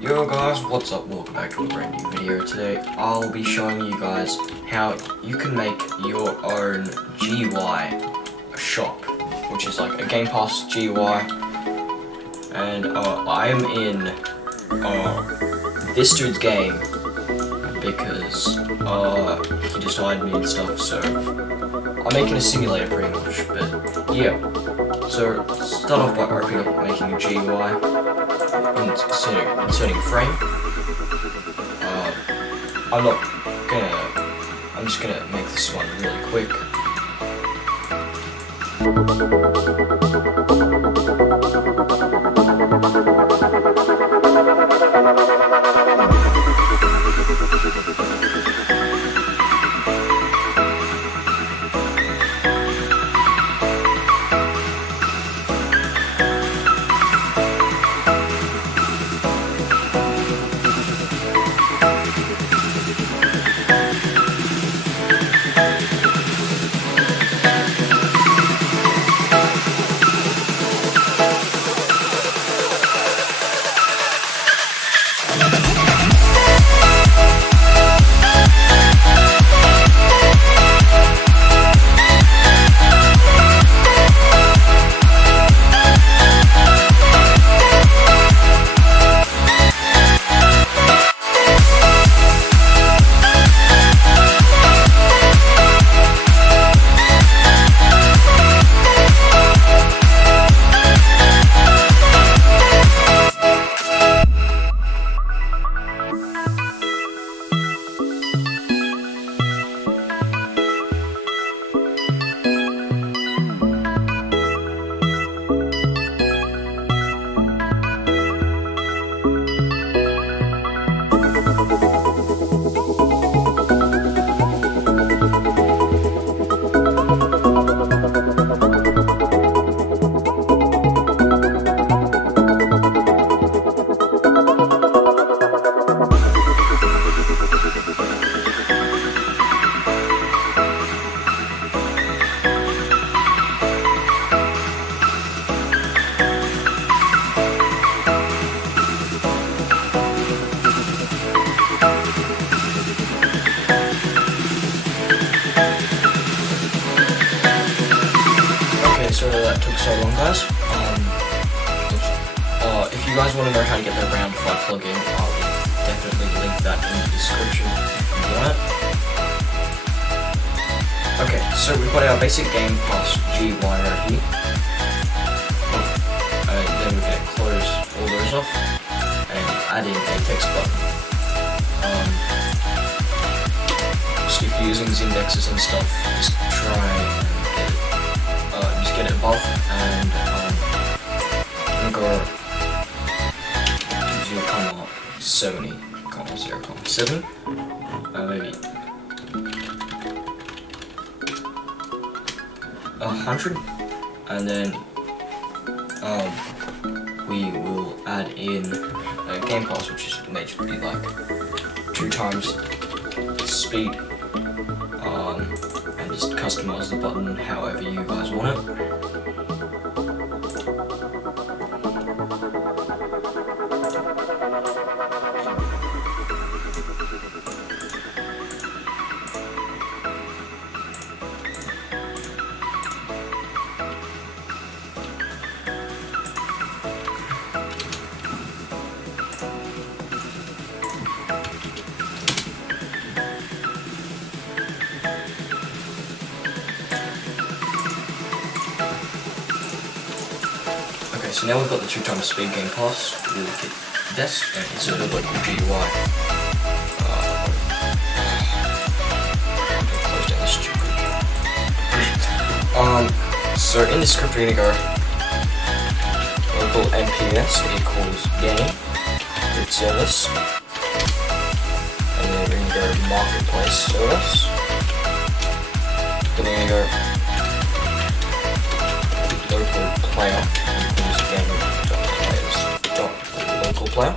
Yo guys, what's up? Welcome back to a brand new video. Today I'll be showing you guys how you can make your own GUI shop, which is like a Gamepass GUI. And I am in this dude's game because he just hired me and stuff, so I'm making a simulator pretty much, but yeah. So start off by opening up making a GUI, inserting a frame. I'm just gonna make this one really quick. Sorry that took so long, guys. If you guys want to know how to get that Roundify plugin, I'll definitely link that in the description if you want it. Okay, so we've got our basic Gamepass GUI right here. Then we're going to close all those off and add in a text button. So if you're using indexes and stuff, just try and get it above, and I'm gonna go 0.70, 0.7, maybe 100, and then we will add in a Gamepass, which is made to be like 2 times speed. And just customize the button however you guys want it. So now we've got the 2 times speed Gamepass. We'll hit this and insert a local GUI. Close down this stupid. So in the script we're gonna go local NPS equals game, grid service, and then we're gonna go marketplace service. Then we're gonna go local player. Local player.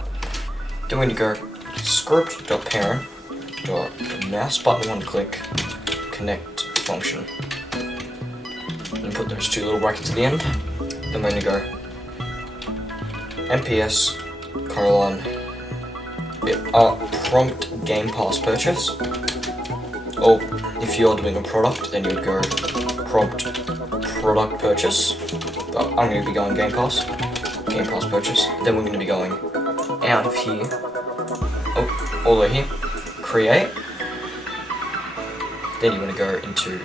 Then we're going to go script.parent.mouse button 1 click connect function, and put those 2 little brackets at the end. Then we're going to go MPS prompt Gamepass purchase, or if you're doing a product, then you would go prompt product purchase. But I'm going to be going Gamepass purchase. Then we're going to be going out of here, all the way here, create. Then you want to go into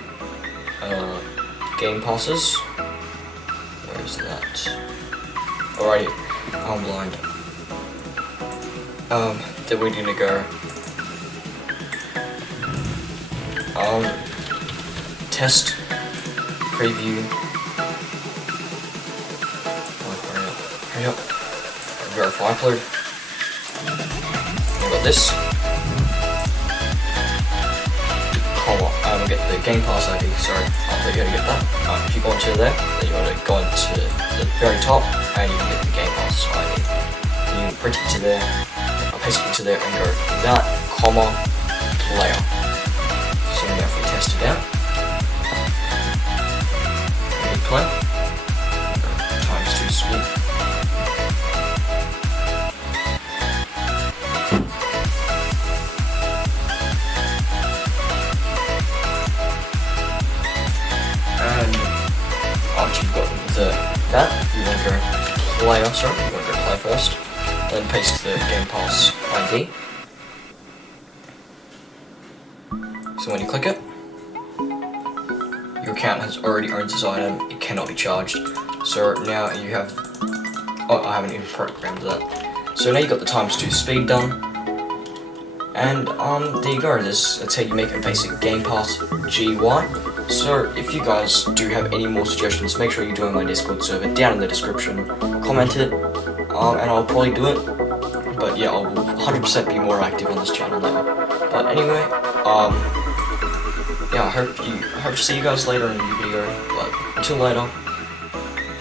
Game Passes. Where is that? Alrighty, I'm blind. Then we're gonna go test preview. Hurry up. Verify upload. I got this. Get the Gamepass ID, sorry, I forgot to get that. If you go into there, then you want to go into the very top, and you can get the Gamepass ID. You print it to there, paste it to there, and go that, comma, player. So now if we test it out, we play, times 2 speed. After you've got that, you want to go play first, then paste the Gamepass ID. So when you click it, your account has already owned this item, it cannot be charged. So now you have, I haven't even programmed that. So now you've got the ×2 speed done, and there you go, that's how you make a basic Gamepass GUI. So if you guys do have any more suggestions, make sure you join my Discord server down in the description, comment it, and I'll probably do it. But yeah, I'll 100% be more active on this channel now. But anyway, yeah, I hope to see you guys later in the video, but until later.